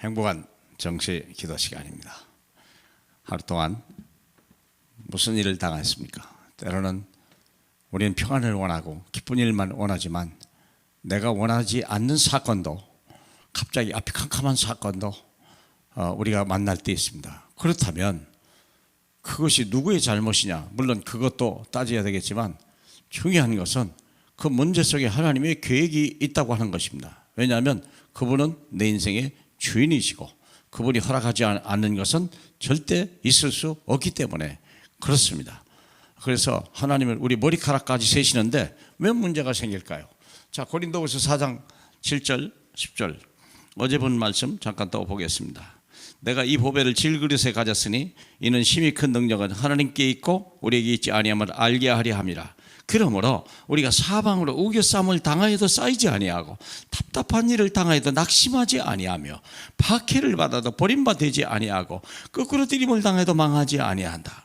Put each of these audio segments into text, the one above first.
행복한 정시 기도 시간입니다. 하루 동안 무슨 일을 당했습니까? 때로는 우리는 평안을 원하고 기쁜 일만 원하지만 내가 원하지 않는 사건도, 갑자기 앞이 캄캄한 사건도 우리가 만날 때 있습니다. 그렇다면 그것이 누구의 잘못이냐? 물론 그것도 따져야 되겠지만 중요한 것은 그 문제 속에 하나님의 계획이 있다고 하는 것입니다. 왜냐하면 그분은 내 인생의 주인이시고 그분이 허락하지 않는 것은 절대 있을 수 없기 때문에 그렇습니다. 그래서 하나님은 우리 머리카락까지 세시는데 왜 문제가 생길까요? 자, 고린도후서 4장 7절 10절 어제 본 말씀 잠깐 또 보겠습니다. 내가 이 보배를 질그릇에 가졌으니 이는 심히 큰 능력은 하나님께 있고 우리에게 있지 아니함을 알게 하려 함이라. 그러므로 우리가 사방으로 우겨쌈을 당하여도 쌓이지 아니하고 답답한 일을 당하여도 낙심하지 아니하며 박해를 받아도 버림받지 아니하고 거꾸로 들임을 당해도 망하지 아니한다.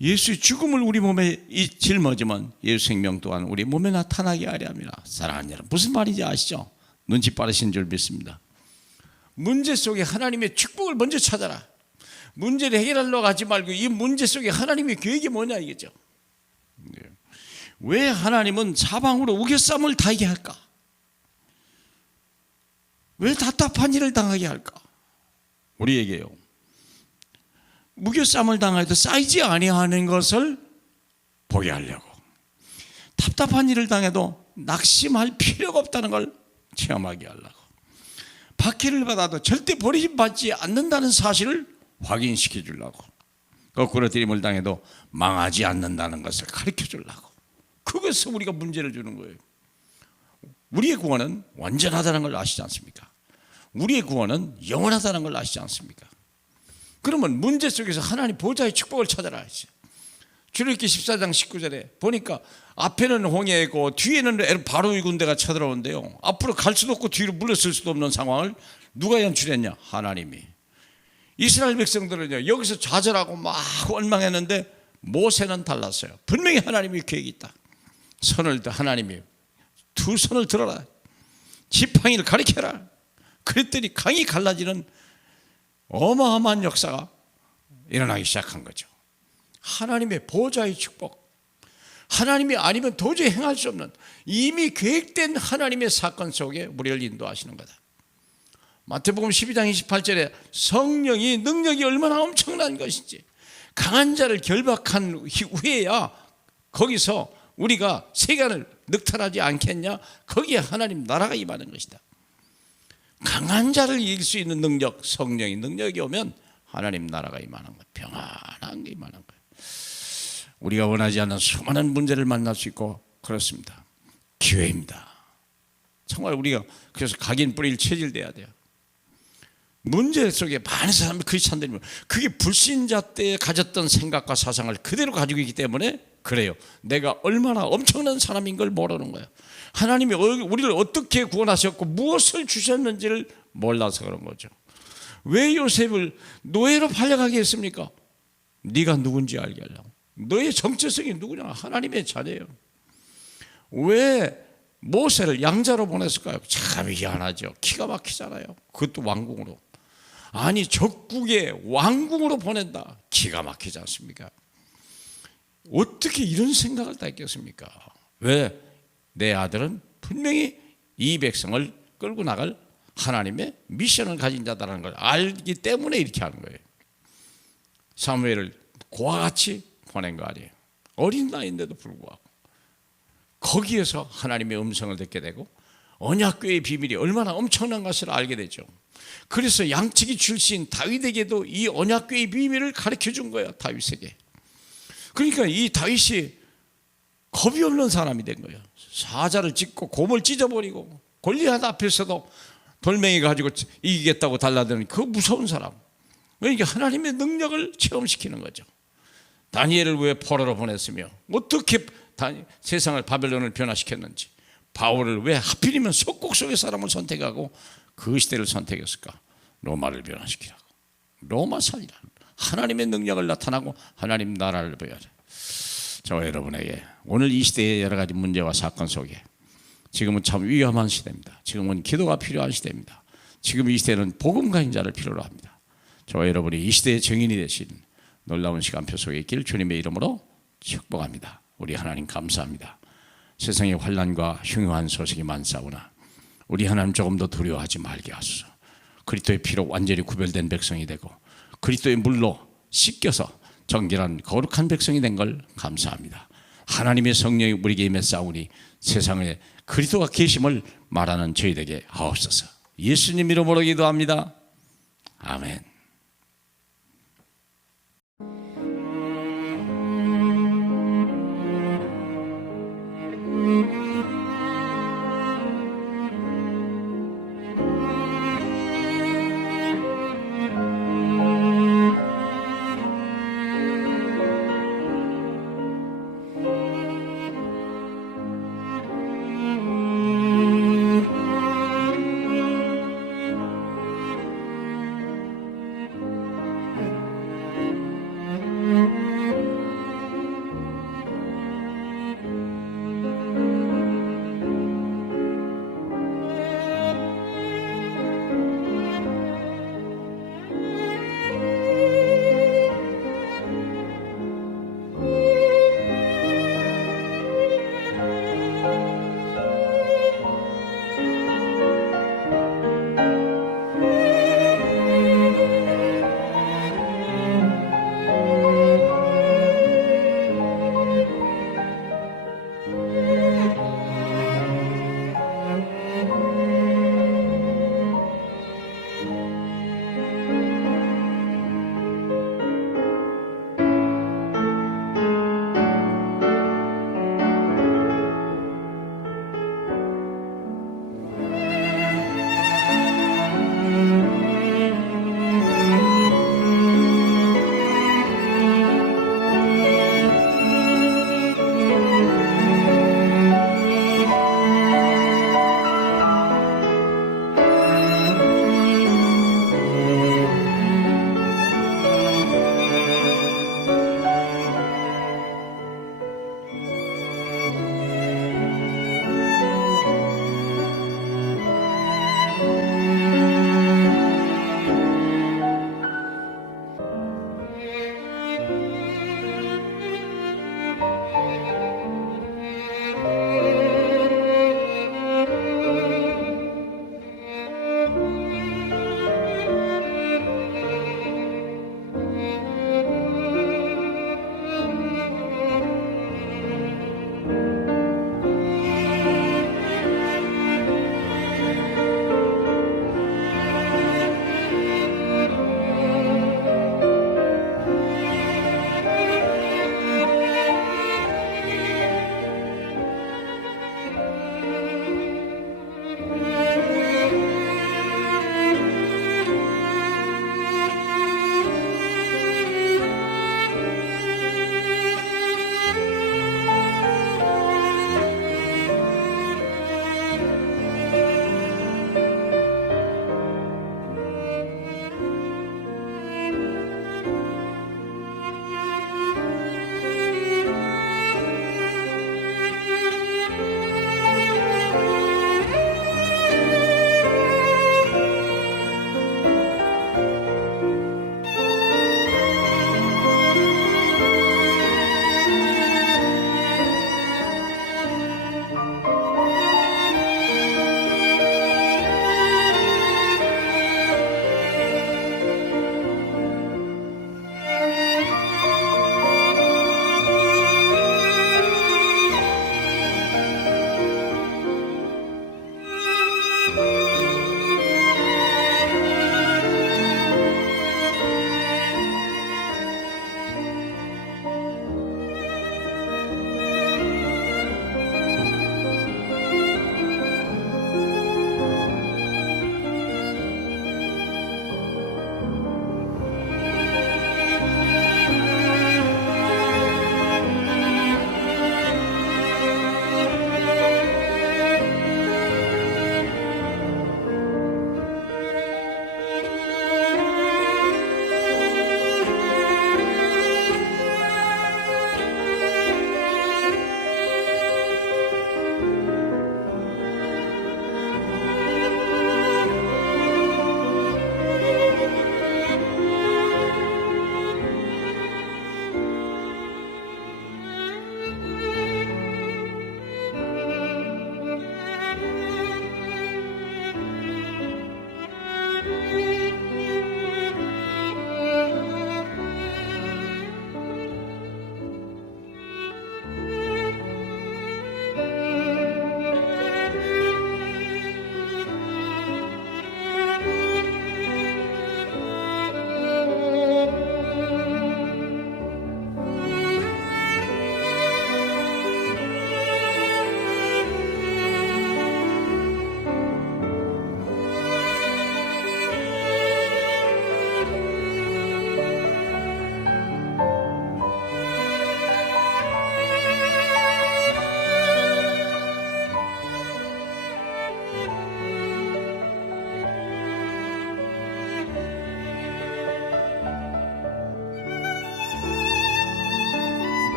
예수의 죽음을 우리 몸에 짊어지면 예수 생명 또한 우리 몸에 나타나게 하려 함이라. 사랑하는 여러분, 무슨 말인지 아시죠? 눈치 빠르신 줄 믿습니다. 문제 속에 하나님의 축복을 먼저 찾아라. 문제를 해결하려고 하지 말고 이 문제 속에 하나님의 계획이 뭐냐 이거죠. 왜 하나님은 사방으로 우겨쌈을 당하게 할까? 왜 답답한 일을 당하게 할까? 우리에게요, 무교쌈을 당해도 쌓이지 아니하는 것을 보게 하려고, 답답한 일을 당해도 낙심할 필요가 없다는 걸 체험하게 하려고, 박해를 받아도 절대 버림받지 않는다는 사실을 확인시켜 주려고, 거꾸로 들임을 당해도 망하지 않는다는 것을 가르쳐 주려고. 그것에서 우리가 문제를 주는 거예요. 우리의 구원은 완전하다는 걸 아시지 않습니까? 우리의 구원은 영원하다는 걸 아시지 않습니까? 그러면 문제 속에서 하나님 보좌의 축복을 찾아라 했어요. 출애굽기 14장 19절에 보니까 앞에는 홍해고 뒤에는 바로의 군대가 쳐들어오는데요, 앞으로 갈 수도 없고 뒤로 물러설 수도 없는 상황을 누가 연출했냐? 하나님이. 이스라엘 백성들은요, 여기서 좌절하고 막 원망했는데 모세는 달랐어요. 분명히 하나님의 계획이 있다. 하나님이 두 손을 들어라, 지팡이를 가리켜라. 그랬더니 강이 갈라지는 어마어마한 역사가 일어나기 시작한 거죠. 하나님의 보좌의 축복, 하나님이 아니면 도저히 행할 수 없는 이미 계획된 하나님의 사건 속에 우리를 인도하시는 거다. 마태복음 12장 28절에 성령이 능력이 얼마나 엄청난 것인지, 강한 자를 결박한 후에야 거기서 우리가 세간을 늑탈하지 않겠냐? 거기에 하나님 나라가 임하는 것이다. 강한 자를 이길 수 있는 능력, 성령의 능력이 오면 하나님 나라가 임하는 거예요. 평안한 게 임하는 거예요. 우리가 원하지 않는 수많은 문제를 만날 수 있고 그렇습니다. 기회입니다. 정말 우리가 그래서 각인 뿌리를 체질돼야 돼요. 문제 속에 많은 사람이 크리스찬들이면 그게 불신자 때 가졌던 생각과 사상을 그대로 가지고 있기 때문에 그래요. 내가 얼마나 엄청난 사람인 걸 모르는 거예요. 하나님이 우리를 어떻게 구원하셨고 무엇을 주셨는지를 몰라서 그런 거죠. 왜 요셉을 노예로 팔려가게 했습니까? 네가 누군지 알게 하려고. 너의 정체성이 누구냐? 하나님의 자녀예요. 왜 모세를 양자로 보냈을까요? 참 희한하죠. 기가 막히잖아요. 그것도 왕궁으로. 아니, 적국의 왕궁으로 보낸다. 기가 막히지 않습니까? 어떻게 이런 생각을 다 했겠습니까? 왜? 내 아들은 분명히 이 백성을 끌고 나갈 하나님의 미션을 가진 자다라는 걸 알기 때문에 이렇게 하는 거예요. 사무엘을 고와 같이 보낸 거 아니에요. 어린 나이인데도 불구하고 거기에서 하나님의 음성을 듣게 되고 언약궤의 비밀이 얼마나 엄청난 것을 알게 되죠. 그래서 양치기 출신 다윗에게도 이 언약궤의 비밀을 가르쳐 준 거예요. 다윗에게. 그러니까 이 다윗이 겁이 없는 사람이 된 거예요. 사자를 찢고 곰을 찢어버리고 골리앗 앞에서도 돌멩이 가지고 이기겠다고 달라드는 그 무서운 사람. 그러니까 하나님의 능력을 체험시키는 거죠. 다니엘을 왜 포로로 보냈으며 어떻게 세상을 바벨론을 변화시켰는지, 바울을 왜 하필이면 속국 속의 사람을 선택하고 그 시대를 선택했을까? 로마를 변화시키라고. 로마 살이라 하나님의 능력을 나타나고 하나님 나라를 보여야 돼. 저와 여러분에게 오늘 이 시대의 여러 가지 문제와 사건 속에 지금은 참 위험한 시대입니다. 지금은 기도가 필요한 시대입니다. 지금 이 시대는 복음가인 자를 필요로 합니다. 저와 여러분이 이 시대의 증인이 되신 놀라운 시간표 속에 있길 주님의 이름으로 축복합니다. 우리 하나님 감사합니다. 세상의 환난과 흉흉한 소식이 많사오나 우리 하나님 조금 더 두려워하지 말게 하소서. 그리스도의 피로 완전히 구별된 백성이 되고 그리스도의 물로 씻겨서 정결한 거룩한 백성이 된 걸 감사합니다. 하나님의 성령이 우리에게 임했사오니 세상에 그리스도가 계심을 말하는 저희에게 하옵소서. 예수님 이름으로 기도합니다. 아멘.